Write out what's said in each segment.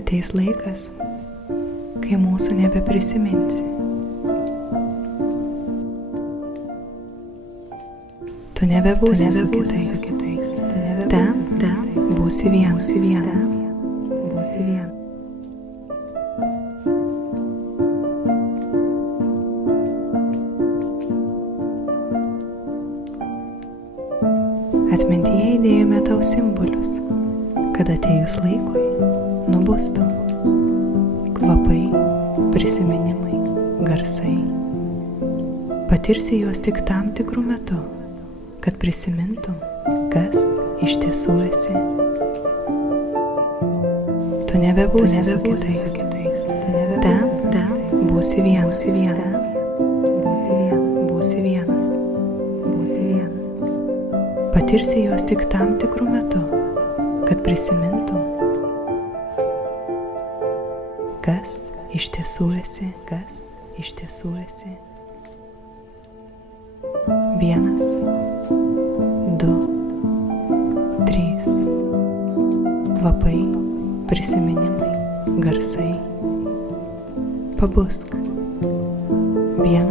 Ateis laikas, kai mūsų nebeprisiminsi. Tu nebebūsi su kitais. Ten būsi vienas. Atmintyje įdėjome tau simbolius, kad atėjus laikui nubustų. Kvapai, prisiminimai, garsai. Patirsi juos tik tam tikrų metų, kad prisimintum, kas iš tiesų esi. Tu nebebūsi su kitais. Ten būsi vienas. Patirsi juos tik tam tikrų metų, kad prisimintum, kas iš tiesų esi. 1, 2, 3. Kvapai, prisiminimai, garsai. Pabusk. 1,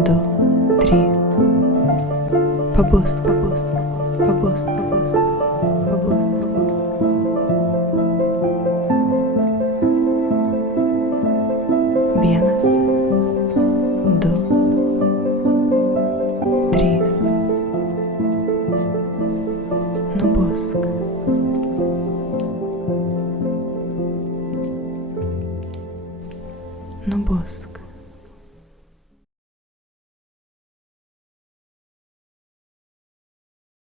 2, 3. Pabusk. 1, 2, 3. Nubusk. Nubusk.